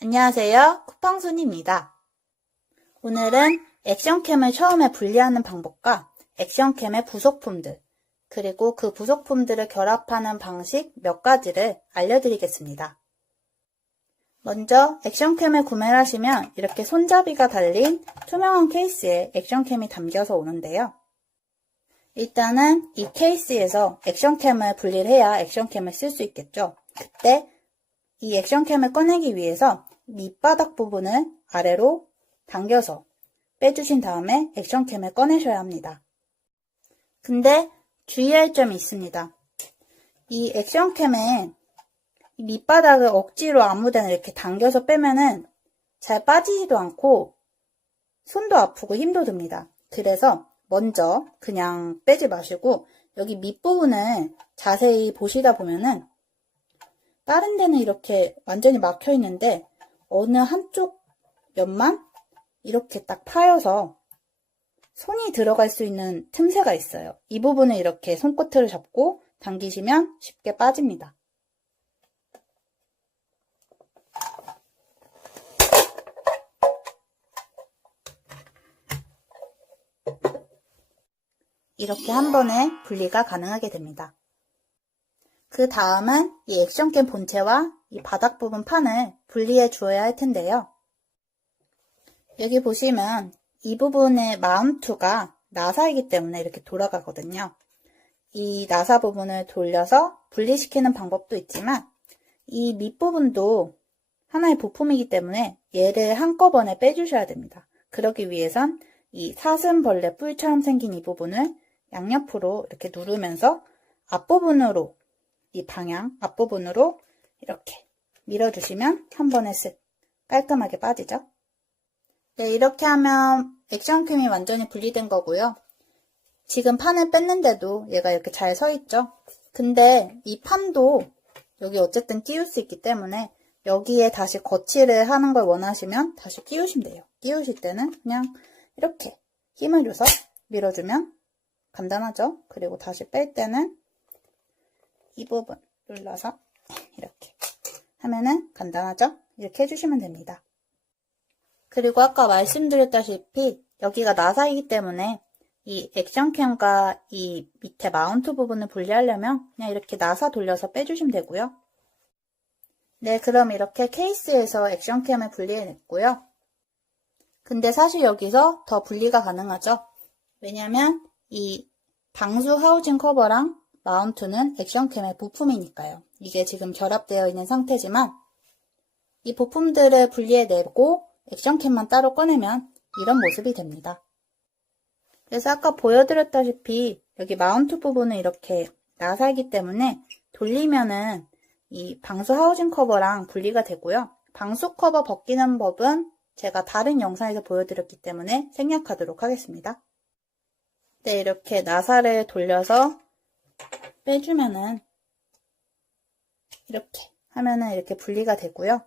안녕하세요. 쿠팡순입니다. 오늘은 액션캠을 처음에 분리하는 방법과 액션캠의 부속품들, 그리고 그 부속품들을 결합하는 방식 몇 가지를 알려드리겠습니다. 먼저 액션캠을 구매를 하시면 이렇게 손잡이가 달린 투명한 케이스에 액션캠이 담겨서 오는데요. 일단은 이 케이스에서 액션캠을 분리를 해야 액션캠을 쓸 수 있겠죠. 그때 이 액션캠을 꺼내기 위해서 밑바닥 부분을 아래로 당겨서 빼주신 다음에 액션캠을 꺼내셔야 합니다. 근데 주의할 점이 있습니다. 이 액션캠의 밑바닥을 억지로 아무데나 이렇게 당겨서 빼면은 잘 빠지지도 않고 손도 아프고 힘도 듭니다. 그래서 먼저 그냥 빼지 마시고 여기 밑부분을 자세히 보시다 보면은 다른 데는 이렇게 완전히 막혀 있는데 어느 한쪽 면만 이렇게 딱 파여서 손이 들어갈 수 있는 틈새가 있어요. 이 부분을 이렇게 손끝을 잡고 당기시면 쉽게 빠집니다. 이렇게 한 번에 분리가 가능하게 됩니다. 그 다음은 이 액션캠 본체와 이 바닥 부분 판을 분리해 주어야 할 텐데요. 여기 보시면 이 부분의 마운트가 나사이기 때문에 이렇게 돌아가거든요. 이 나사 부분을 돌려서 분리시키는 방법도 있지만 이 밑부분도 하나의 부품이기 때문에 얘를 한꺼번에 빼주셔야 됩니다. 그러기 위해선 이 사슴벌레 뿔처럼 생긴 이 부분을 양옆으로 이렇게 누르면서 앞부분으로 이 방향 앞부분으로 이렇게 밀어주시면 한 번에 쓱 깔끔하게 빠지죠. 네, 이렇게 하면 액션캠이 완전히 분리된 거고요. 지금 판을 뺐는데도 얘가 이렇게 잘 서 있죠. 근데 이 판도 여기 어쨌든 끼울 수 있기 때문에 여기에 다시 거치를 하는 걸 원하시면 다시 끼우시면 돼요. 끼우실 때는 그냥 이렇게 힘을 줘서 밀어주면 간단하죠. 그리고 다시 뺄 때는 이 부분 눌러서 이렇게 하면은 간단하죠? 이렇게 해주시면 됩니다. 그리고 아까 말씀드렸다시피 여기가 나사이기 때문에 이 액션캠과 이 밑에 마운트 부분을 분리하려면 그냥 이렇게 나사 돌려서 빼주시면 되고요. 네, 그럼 이렇게 케이스에서 액션캠을 분리해냈고요. 근데 사실 여기서 더 분리가 가능하죠. 왜냐면 이 방수 하우징 커버랑 마운트는 액션캠의 부품이니까요. 이게 지금 결합되어 있는 상태지만 이 부품들을 분리해내고 액션캠만 따로 꺼내면 이런 모습이 됩니다. 그래서 아까 보여드렸다시피 여기 마운트 부분은 이렇게 나사이기 때문에 돌리면은 이 방수 하우징 커버랑 분리가 되고요. 방수 커버 벗기는 법은 제가 다른 영상에서 보여드렸기 때문에 생략하도록 하겠습니다. 네, 이렇게 나사를 돌려서 빼주면은 이렇게 하면은 이렇게 분리가 되고요.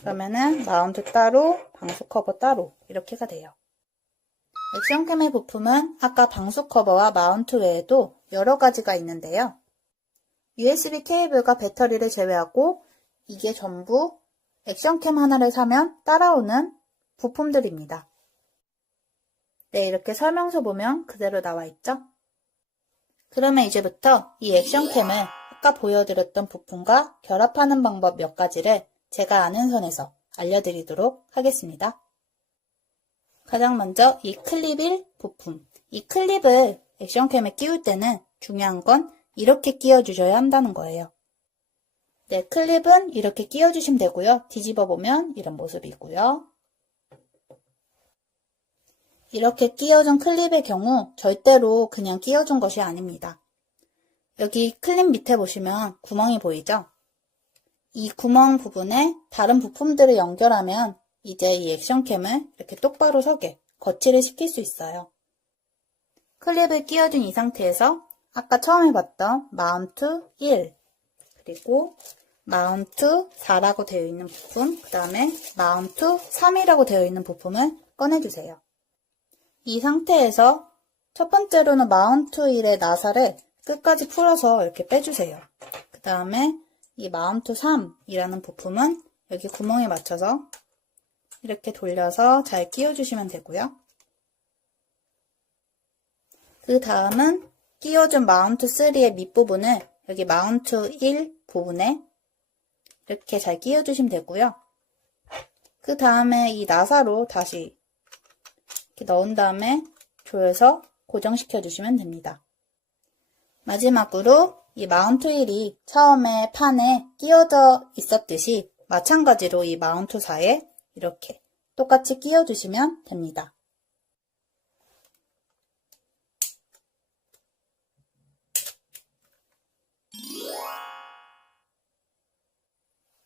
그러면은 마운트 따로, 방수 커버 따로 이렇게가 돼요. 액션캠의 부품은 아까 방수 커버와 마운트 외에도 여러 가지가 있는데요. USB 케이블과 배터리를 제외하고 이게 전부 액션캠 하나를 사면 따라오는 부품들입니다. 네, 이렇게 설명서 보면 그대로 나와 있죠? 그러면 이제부터 이 액션캠을 아까 보여드렸던 부품과 결합하는 방법 몇 가지를 제가 아는 선에서 알려드리도록 하겠습니다. 가장 먼저 이 클립1 부품. 이 클립을 액션캠에 끼울 때는 중요한 건 이렇게 끼워주셔야 한다는 거예요. 네, 클립은 이렇게 끼워주시면 되고요. 뒤집어 보면 이런 모습이고요. 이렇게 끼워준 클립의 경우 절대로 그냥 끼워준 것이 아닙니다. 여기 클립 밑에 보시면 구멍이 보이죠? 이 구멍 부분에 다른 부품들을 연결하면 이제 이 액션캠을 이렇게 똑바로 서게 거치를 시킬 수 있어요. 클립을 끼워준 이 상태에서 아까 처음에 봤던 마운트 1 그리고 마운트 4라고 되어 있는 부품, 그 다음에 마운트 3이라고 되어 있는 부품을 꺼내주세요. 이 상태에서 첫 번째로는 마운트 1의 나사를 끝까지 풀어서 이렇게 빼주세요. 그 다음에 이 마운트 3이라는 부품은 여기 구멍에 맞춰서 이렇게 돌려서 잘 끼워주시면 되고요. 그 다음은 끼워준 마운트 3의 밑부분을 여기 마운트 1 부분에 이렇게 잘 끼워주시면 되고요. 그 다음에 이 나사로 다시 이렇게 넣은 다음에 조여서 고정시켜 주시면 됩니다. 마지막으로 이 마운트 1이 처음에 판에 끼워져 있었듯이 마찬가지로 이 마운트 4에 이렇게 똑같이 끼워주시면 됩니다.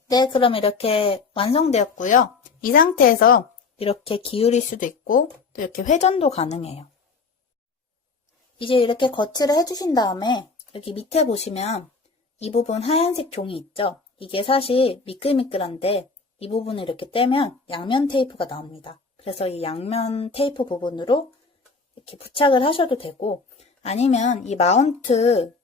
네, 그럼 이렇게 완성되었고요. 이 상태에서 이렇게 기울일 수도 있고 또 이렇게 회전도 가능해요. 이제 이렇게 거치를 해주신 다음에 여기 밑에 보시면 이 부분 하얀색 종이 있죠? 이게 사실 미끌미끌한데 이 부분을 이렇게 떼면 양면 테이프가 나옵니다. 그래서 이 양면 테이프 부분으로 이렇게 부착을 하셔도 되고 아니면 이 마운트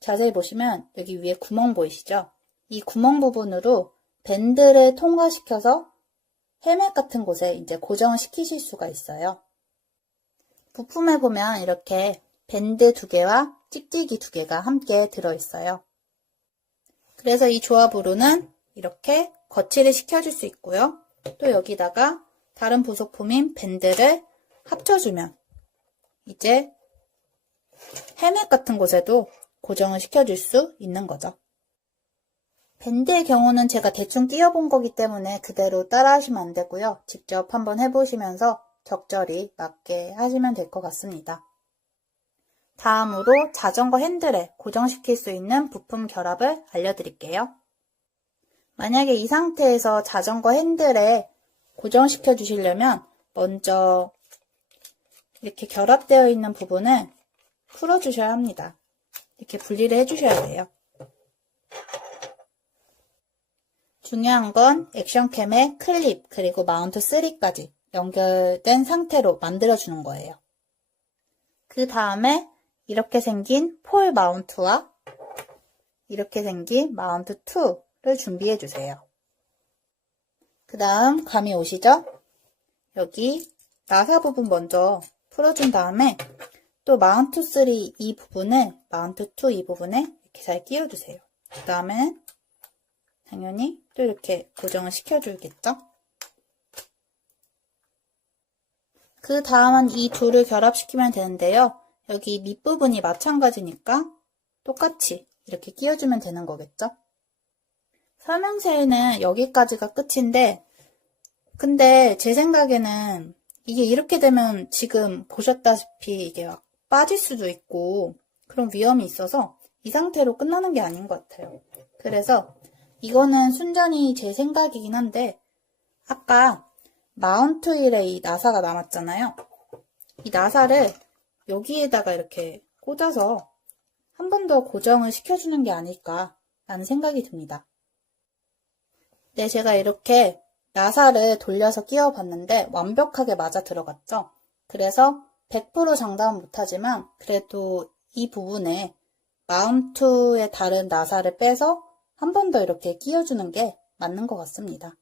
자세히 보시면 여기 위에 구멍 보이시죠? 이 구멍 부분으로 밴드를 통과시켜서 헬멧 같은 곳에 이제 고정을 시키실 수가 있어요. 부품에 보면 이렇게 밴드 2개와 찍찍이 2개가 함께 들어있어요. 그래서 이 조합으로는 이렇게 거치를 시켜줄 수 있고요. 또 여기다가 다른 부속품인 밴드를 합쳐주면 이제 헬멧 같은 곳에도 고정을 시켜줄 수 있는 거죠. 밴드의 경우는 제가 대충 끼워본 거기 때문에 그대로 따라 하시면 안 되고요. 직접 한번 해보시면서 적절히 맞게 하시면 될 것 같습니다. 다음으로 자전거 핸들에 고정시킬 수 있는 부품 결합을 알려드릴게요. 만약에 이 상태에서 자전거 핸들에 고정시켜 주시려면 먼저 이렇게 결합되어 있는 부분을 풀어주셔야 합니다. 이렇게 분리를 해주셔야 돼요. 중요한 건 액션캠의 클립 그리고 마운트 3까지 연결된 상태로 만들어주는 거예요. 그 다음에 이렇게 생긴 폴 마운트와 이렇게 생긴 마운트 2를 준비해 주세요. 그 다음 감이 오시죠? 여기 나사 부분 먼저 풀어준 다음에 또 마운트 3 이 부분을 마운트 2 이 부분에 이렇게 잘 끼워주세요. 그 다음에 당연히 또 이렇게 고정을 시켜주겠죠? 그 다음은 이 둘을 결합시키면 되는데요. 여기 밑부분이 마찬가지니까 똑같이 이렇게 끼워주면 되는 거겠죠? 설명서에는 여기까지가 끝인데 근데 제 생각에는 이게 이렇게 되면 지금 보셨다시피 이게 막 빠질 수도 있고 그런 위험이 있어서 이 상태로 끝나는 게 아닌 것 같아요. 그래서 이거는 순전히 제 생각이긴 한데 아까 마운트 휠에 이 나사가 남았잖아요. 이 나사를 여기에다가 이렇게 꽂아서 한 번 더 고정을 시켜주는 게 아닐까라는 생각이 듭니다. 네, 제가 이렇게 나사를 돌려서 끼워봤는데 완벽하게 맞아 들어갔죠? 그래서 100% 장담은 못하지만 그래도 이 부분에 마운트의 다른 나사를 빼서 한 번 더 이렇게 끼워주는 게 맞는 것 같습니다.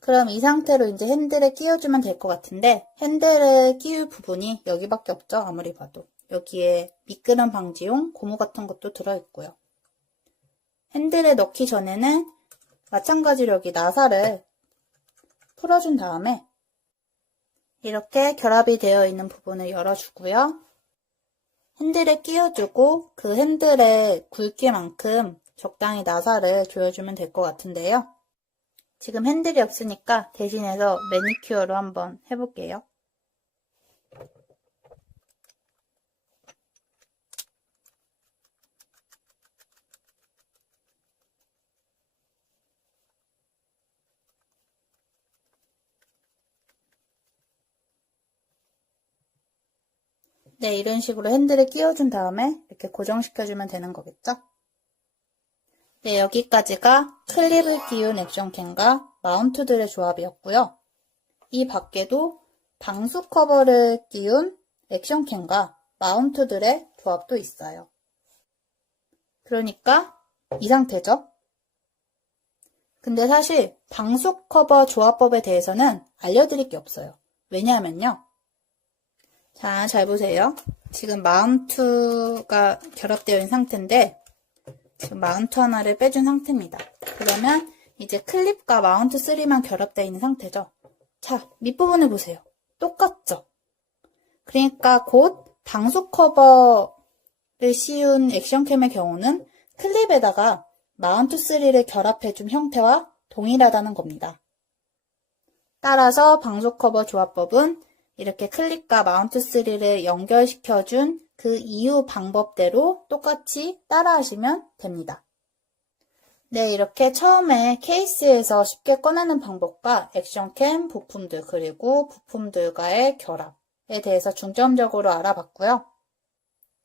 그럼 이 상태로 이제 핸들에 끼워주면 될 것 같은데 핸들에 끼울 부분이 여기밖에 없죠? 아무리 봐도. 여기에 미끄럼 방지용 고무 같은 것도 들어있고요. 핸들에 넣기 전에는 마찬가지로 여기 나사를 풀어준 다음에 이렇게 결합이 되어 있는 부분을 열어주고요. 핸들에 끼워주고 그 핸들의 굵기만큼 적당히 나사를 조여주면 될 것 같은데요. 지금 핸들이 없으니까 대신해서 매니큐어로 한번 해볼게요. 네, 이런 식으로 핸들에 끼워준 다음에 이렇게 고정시켜주면 되는 거겠죠? 네, 여기까지가 클립을 끼운 액션캠과 마운트들의 조합이었고요. 이 밖에도 방수 커버를 끼운 액션캠과 마운트들의 조합도 있어요. 그러니까 이 상태죠. 근데 사실 방수 커버 조합법에 대해서는 알려드릴 게 없어요. 왜냐하면요. 자, 잘 보세요. 지금 마운트가 결합되어 있는 상태인데 지금 마운트 하나를 빼준 상태입니다. 그러면 이제 클립과 마운트 3만 결합되어 있는 상태죠. 자, 밑부분을 보세요. 똑같죠? 그러니까 곧 방수 커버를 씌운 액션캠의 경우는 클립에다가 마운트 3를 결합해준 형태와 동일하다는 겁니다. 따라서 방수 커버 조합법은 이렇게 클립과 마운트 3를 연결시켜준 그 이유 방법대로 똑같이 따라하시면 됩니다. 네, 이렇게 처음에 케이스에서 쉽게 꺼내는 방법과 액션캠 부품들 그리고 부품들과의 결합에 대해서 중점적으로 알아봤고요.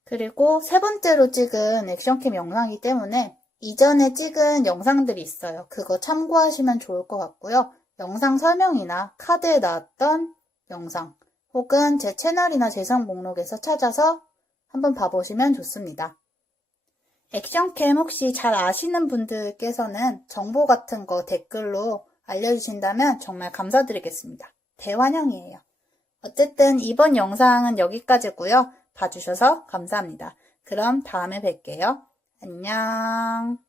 그리고 세 번째로 찍은 액션캠 영상이기 때문에 이전에 찍은 영상들이 있어요. 그거 참고하시면 좋을 것 같고요. 영상 설명이나 카드에 나왔던 영상 혹은 제 채널이나 재생 목록에서 찾아서 한번 봐보시면 좋습니다. 액션캠 혹시 잘 아시는 분들께서는 정보 같은 거 댓글로 알려주신다면 정말 감사드리겠습니다. 대환영이에요. 어쨌든 이번 영상은 여기까지고요. 봐주셔서 감사합니다. 그럼 다음에 뵐게요. 안녕.